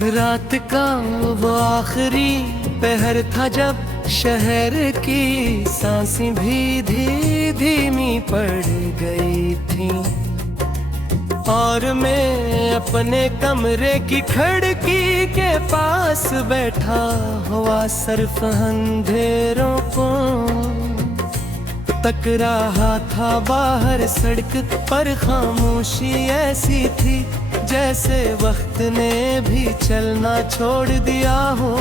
रात का वो आखिरी पहर था जब शहर की सांसें भी धीमी पड़ गई थी, और मैं अपने कमरे की खिड़की के पास बैठा हुआ सिर्फ अंधेरों को तक रहा था। बाहर सड़क पर खामोशी ऐसी थी जैसे वक्त ने भी चलना छोड़ दिया हो,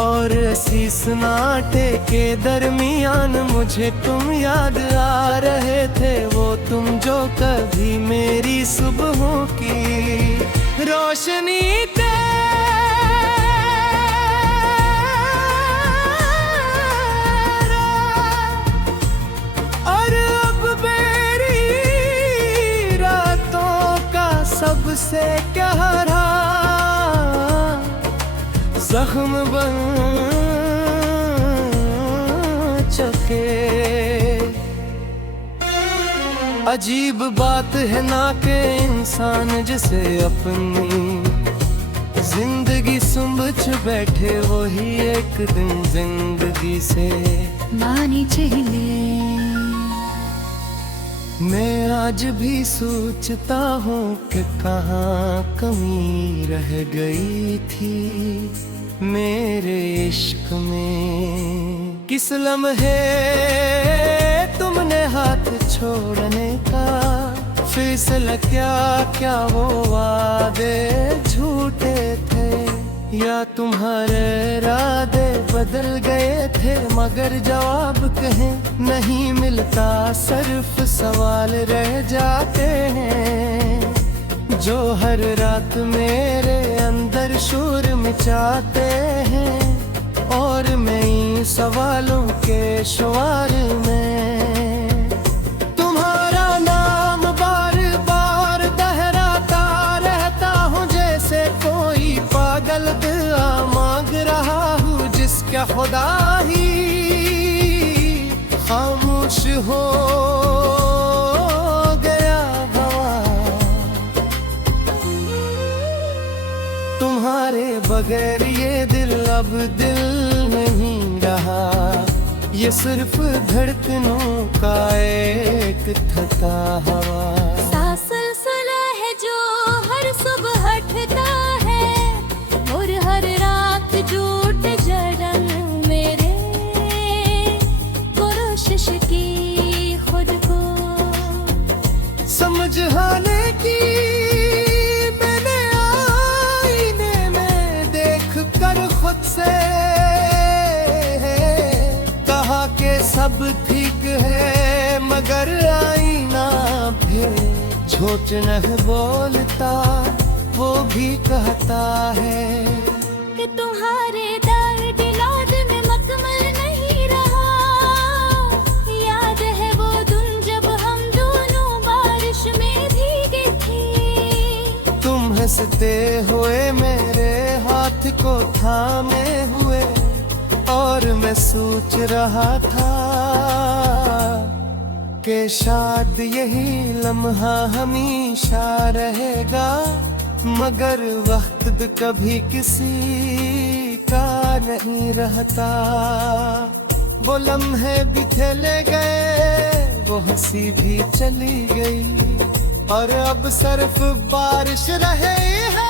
और इसी सन्नाटे के दरमियान मुझे तुम याद आ रहे थे। वो तुम जो कभी मेरी सुबहों की रोशनी थे। और अब मेरी रातों का सबसे गहरा जख्म बन चुके। अजीब बात है ना कि इंसान जिसे अपनी जिंदगी सुम्बच बैठे वही एक दिन जिंदगी से मानी चाहिए। मैं आज भी सोचता हूँ कि कहाँ कमी रह गई थी मेरे इश्क में। किस लम्हे तुमने हाथ छोड़ने का फैसला क्या क्या वो वादे झूठे थे, या तुम्हारे इरादे बदल गए थे मगर जवाब कहीं नहीं मिलता। सिर्फ सवाल रह जाते हैं जो हर रात मेरे अंदर शोर मचाते हैं, और मैं इन सवालों के शुमार में तुम्हारा नाम बार बार दोहराता रहता हूँ जैसे कोई पागल दुआ मांग रहा हूँ जिसका खुदा ही खामोश हो गया हवा। तुम्हारे बगैर ये दिल अब दिल नहीं रहा, ये सिर्फ धड़कनों का एक थका हवा। सा सिलसिला है जो हर सुबह हटता है और हर रात झूठ जरन मेरे कोशिश की खुद को समझाने की मैंने आईने में देख कर खुद से कहा कि सब ठीक है, मगर आईना भी झूठ नहीं बोलता, वो भी कहता है कि तुम्हारे दर्द इलाज में मकमल नहीं रहा। याद है वो दिन जब हम दोनों बारिश में भीगे थे। तुम हंसते हुए मेरे हाथ को थामे हुए, और मैं सोच रहा था कि शायद यही लम्हा हमेशा रहेगा, मगर वक्त कभी किसी का नहीं रहता। वो लम्हे भी चले गए, वो हंसी भी चली गई, और अब सिर्फ बारिश रहे है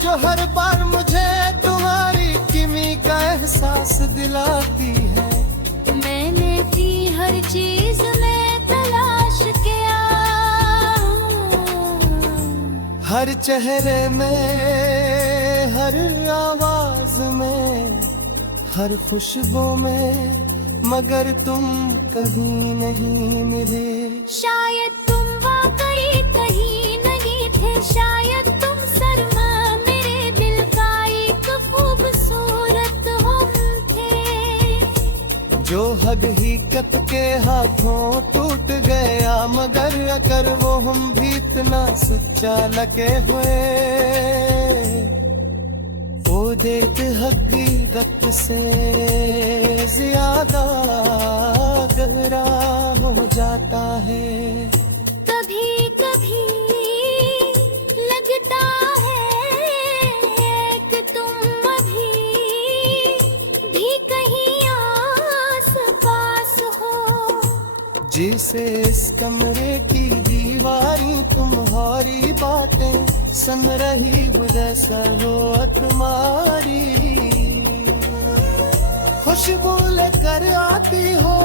जो हर बार मुझे तुम्हारी किमी का एहसास दिलाती है। मैंने थी हर चीज में तलाश किया, हर चेहरे में, हर आवाज में, हर खुशबू में, मगर तुम कभी नहीं मिले। शायद तुम वाकई कहीं नहीं थे, शायद तुम सरमा मेरे दिल का एक खूबसूरत हम थे जो हकीकत के हाथों टूट गया, मगर अगर वो हम भी इतना सच्चा लगे हुए, वो देख हकीकत से ज्यादा गहरा हो जाता है। कभी कभी भी लगता है कि तुम अभी भी कहीं आस पास हो। जिसे इस कमरे की दीवारी तुम्हारी बातें सन रही जैसा वो तुम्हारी खुशबू लेकर आती हो,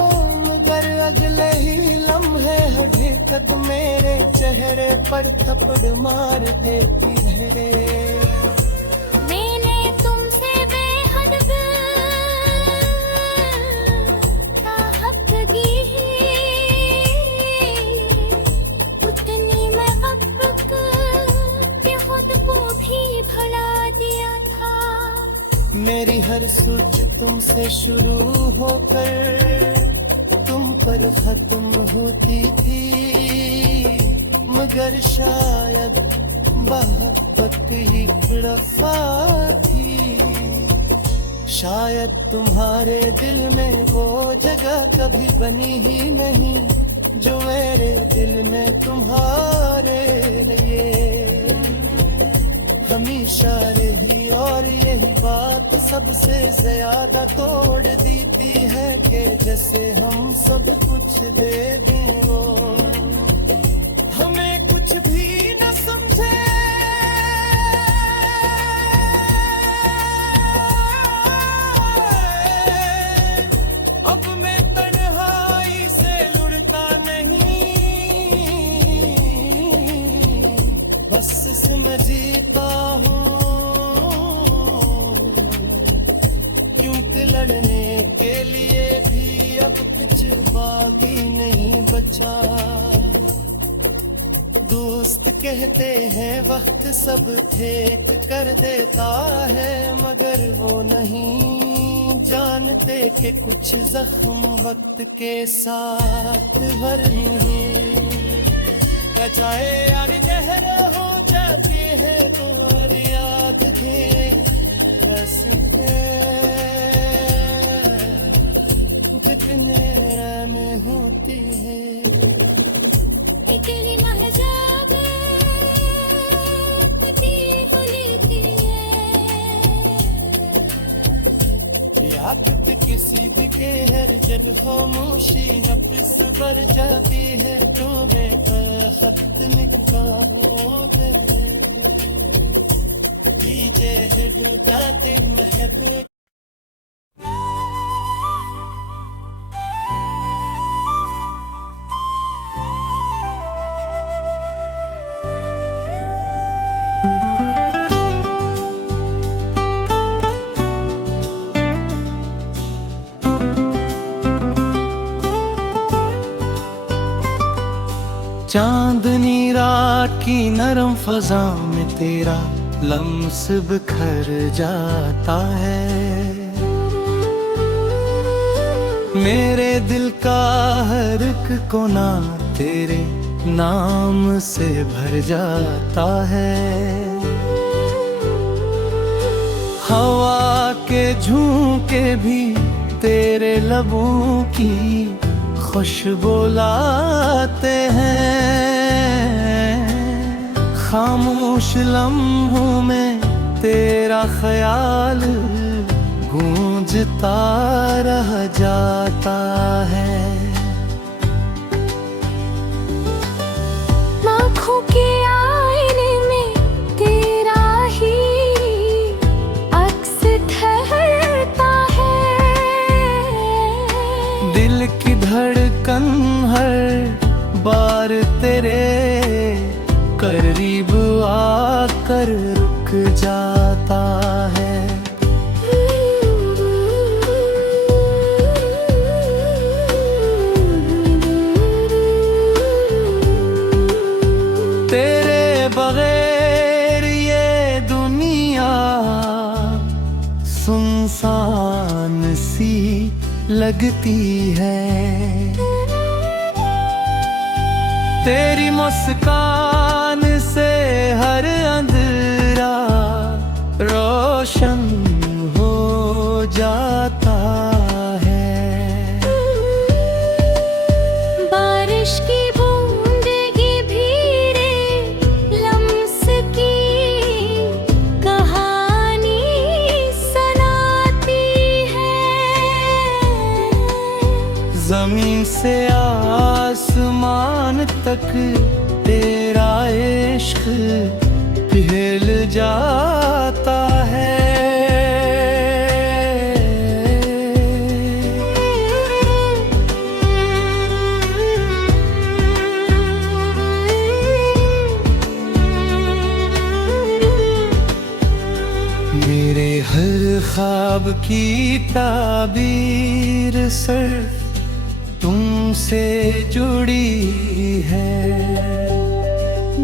मगर अगले ही लम्हे हकीकत मेरे चेहरे पर थप्पड़ मार देती है। मैंने तुमसे बेहद चाहत की उतनी मैं अब के खुद को भी भुला दिया था। मेरी हर सोच तुमसे शुरू होकर तुम पर खत्म होती थी, मगर शायद मोहब्बत ही रफा थी। शायद तुम्हारे दिल में वो जगह कभी बनी ही नहीं जो मेरे दिल में तुम्हारे लिए हमेशा रही। और यही बात सबसे ज्यादा तोड़ देती है कि जैसे हम सब कुछ दे दें वो हमें कुछ भी न समझे। अब मैं तन्हाई से लुढ़ता नहीं, बस इसमें जीता हूँ क्योंकि लड़ने के लिए भी अब कुछ बागी नहीं बचा। दोस्त कहते हैं वक्त सब ठीक कर देता है, मगर वो नहीं जानते कि कुछ जख्म वक्त के साथ भरने क्या चाहे यार जहर हो जाती है तुम्हारी याद के रस्ते जितने रन होती है। तेरी महजाब कभी होती है याद किसी भी के हर जब खामोशी नफ्स भर जाती है तो बेखत निकाहों के पीछे दिल का दिल महक। चांदनी रात की नरम फजा में तेरा लम्स बिखर जाता है, मेरे दिल का हर एक कोना तेरे नाम से भर जाता है। हवा के झोंके भी तेरे लबों की खुशबू लाते हैं, खामोश लम्हों में तेरा ख्याल गूंजता रह जाता है। आँखों के आईने में तेरा ही अक्स ठहरता है, दिल की धड़कन हर बार तेरे करीब आकर रुक जाता है। तेरे बगैर ये दुनिया सुनसान सी लगती है, तेरी मुस्कान से हर अंधेरा रोशन हो जाता है। बारिश की बूंदें भी जमीन से आसमान तक तेरा इश्क हिल जाता है। मेरे हर ख्वाब की ताबीर सिर्फ तुमसे जुड़ी है।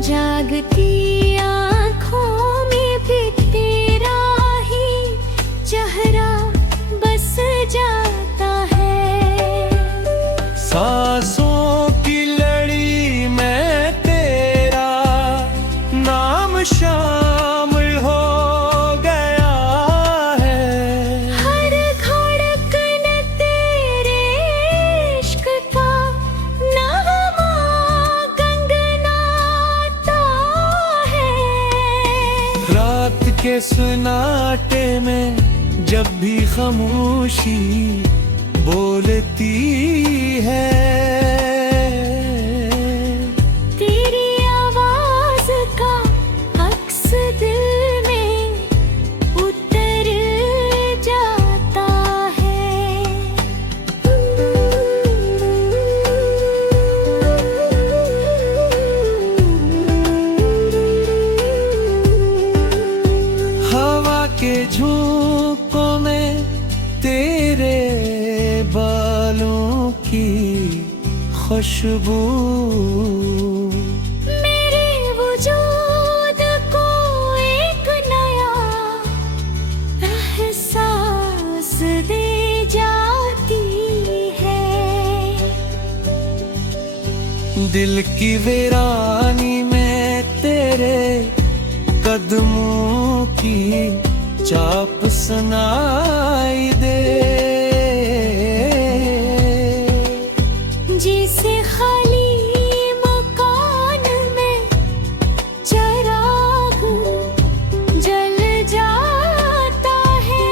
जागती आँखों में भी तेरा ही चेहरा बस जाता है। सांसों की लड़ी में तेरा नाम शामिल हो गया है। हर धड़कन तेरे इश्क का नगमा गुनगुनाता है। रात के सन्नाटे में जब भी खामोशी बोलती है, तेरी आवाज का अक्स दिल में उतर जाता है। हवा के झोंकों में तेरे बालों की खुशबू मेरे वजूद को एक नया एहसास दे जाती है। दिल की वीरानी में तेरे कदमों की चाप सुनाई दे। जिसे खाली मकान में चिराग जल जाता है।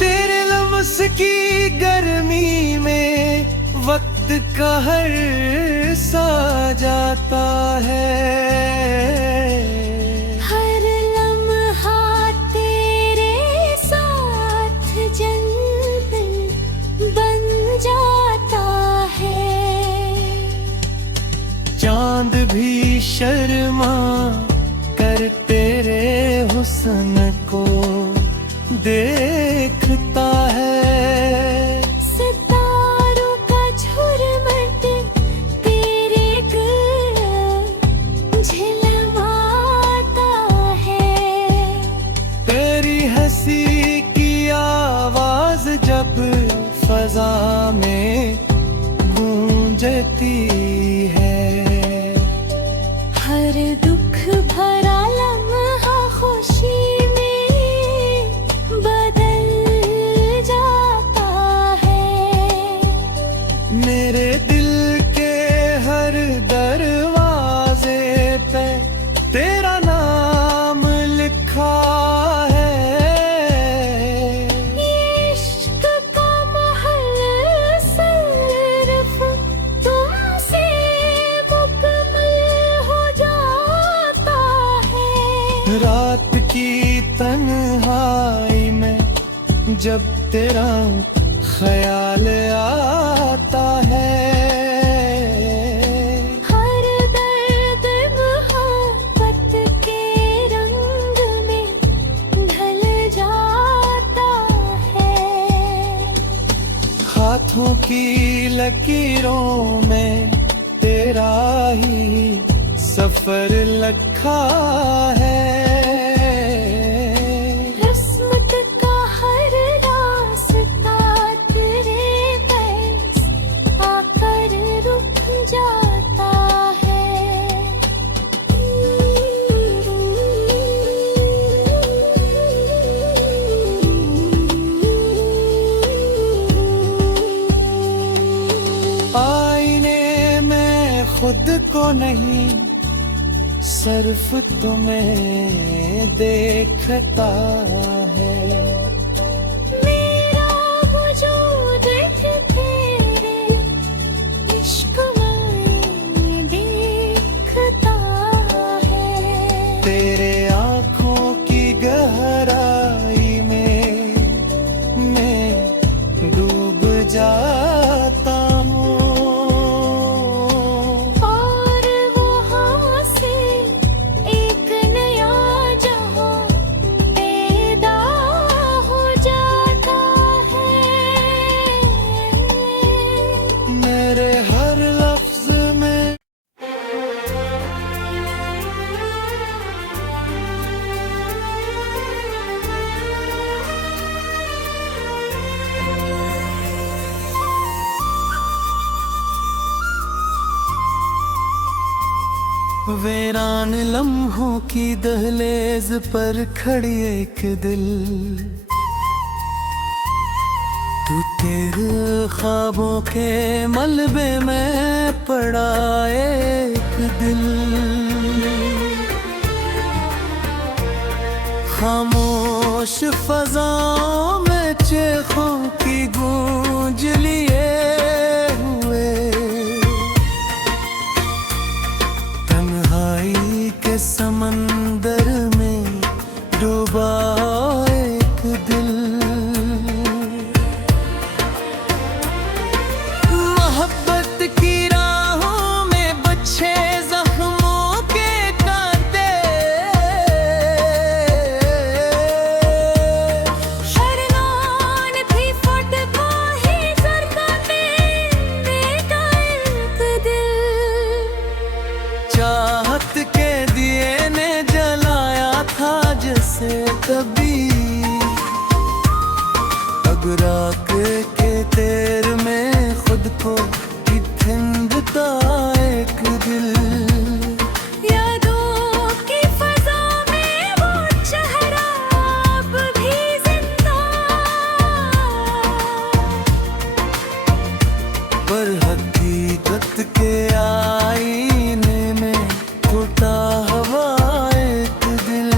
तेरे लफ्ज़ की गर्मी में वक्त का हर सा जाता है। हर लम्हा तेरे साथ जन्नत बन जाता है। चांद भी शर्मा कर तेरे हुस्न को देखता है। सितारों का झुरमुट तेरे गुल झिलमाता है। तेरी हंसी की आवाज जब फजा में गूंजती है। हर दुख भरा लम्हा खुशी में बदल जाता है। मेरे दिल के हर दरवाजे पे तेरा नाम लिखा है। इश्क का महल सिर्फ तुमसे मुकम्मल हो जाता है। रात की तन्हाई में जब तेरा ख्याल आता है। हर दर्द मोहब्बत के रंग में ढल जाता है। हाथों की लकीरों में तेरा ही सफर लिखा है। किस्मत का हर रास्ता तेरे पास आकर रुक जाता है। आईने में खुद को नहीं सिर्फ तुम्हें देखता है। मेरा वजूद तेरे इश्क में देखता है। तेरे आँखों की गहराई में मैं डूब जाता हूँ और वहाँ से एक नया जहां पैदा हो जाता है। मेरे हर लफ्ज में वीरान लम्हों की दहलीज पर खड़ी एक दिल, टूटे ख्वाबों के मलबे में पड़ा एक दिल। खामोश फजाओं में चेखों की गूंज लिए हुए, तन्हाई के समंदर में डूबा एक दिल। मोहब्बत की राहों में बच्छे जख्मों के कांटे, शरनान थी फटता ही सरकते बेटा एक दिल। चाहत के दिए ने जलाया था जैसे कभी, अब राख के तेर में खुद को ठंडता एक दिल। यादों की फजा में वो चेहरा अब भी जिंदा, पर हकीकत के आईने में टूटा हुआ एक दिल।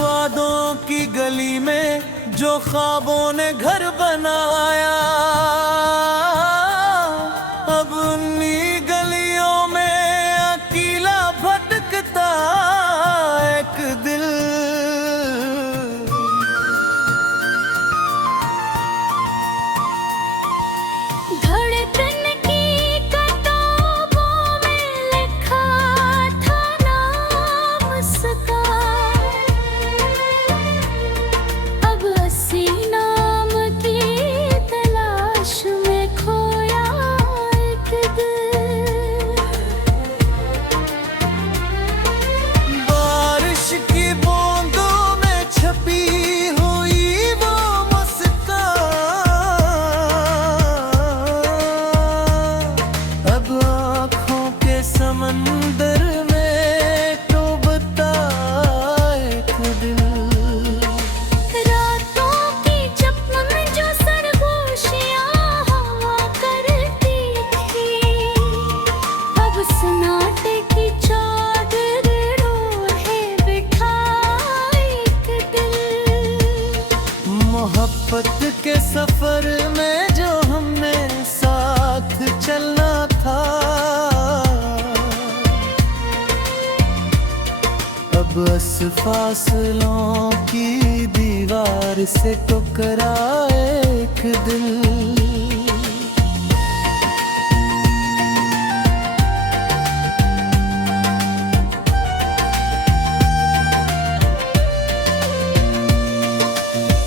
वादों की गली में जो ख्वाबों ने घर बनाया, अब उन्हीं गलियों में अकेला भटकता एक दिल। धड़कन की किताबों में लिखा था नाम उसका, अब हंसी नाम की तलाश में खोया एक दिल। बारिश की बूंदों में छपी हुई वो मुस्कान, अब आँखों के समंदर में डूबता एक दिल। रातों की चमन जो सरगोशियां हवा करती थी, अब सन्नाटे की चादर रोहे बिठा एक दिल। मोहब्बत के सफर में जो हमने साथ चलना था, अब बस फासलों की दीवार से टकरा एक दिल।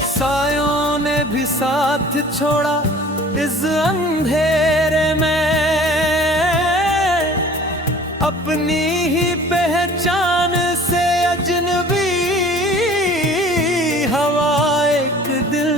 सायों ने भी साथ छोड़ा इस अंधेरे में, अपनी ही पहचान से अजनबी हवा एक दिल।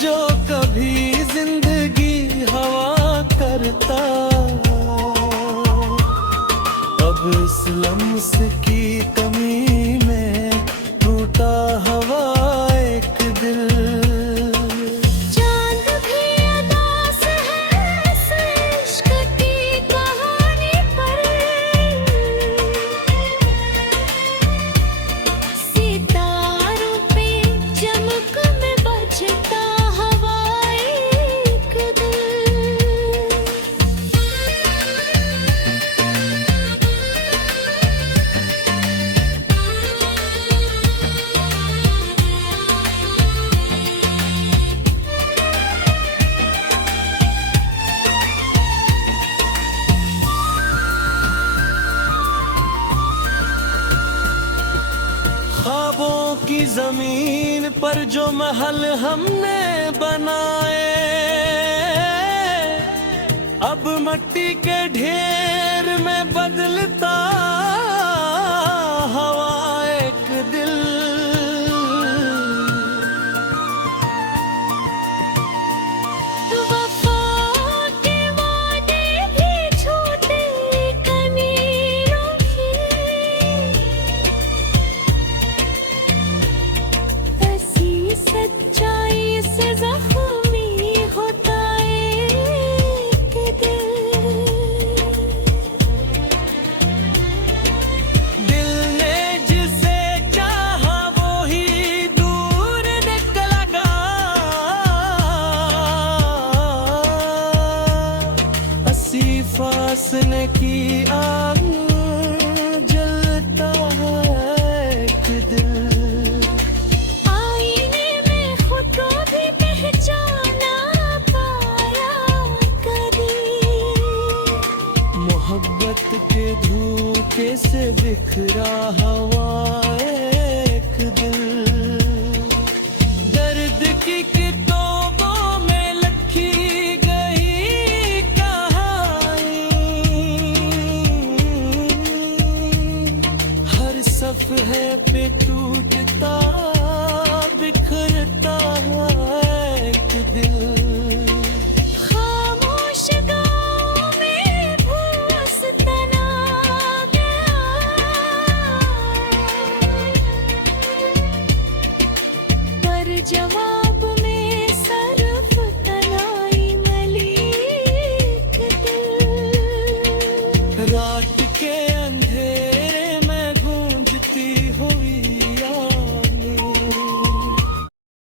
जो कभी जिंदगी हवा करता, अब इस लम्स की कमी में टूटा हवा एक दिल। चांद भी अदास है इस इश्क की कहानी पर, सितारों पे चमक में बजता हवा एक दिल। ख्वाबों की जमीन पर जो महल हमने बनाए, अब मट्टी के ढेर में बदलता हवा एक दिल। वफा के वादे भी झूठे कमीनों के, हंसी सच्चाई से जख्मी होता एक दिल। दिल ने जिसे चाहा वो ही दूर निकल गया, हंसी फासले की आग जलता है एक दिल। आईने में खुद को भी पहचाना पाया कभी, मोहब्बत के धोखे से बिखरा हवा एक दिल। दर्द की किताबों में लिखी गई कहानी, हर सफ़े पे टूटता बिखरता है एक दिल। खामोश गाँव में भूस तना गया, पर जवाब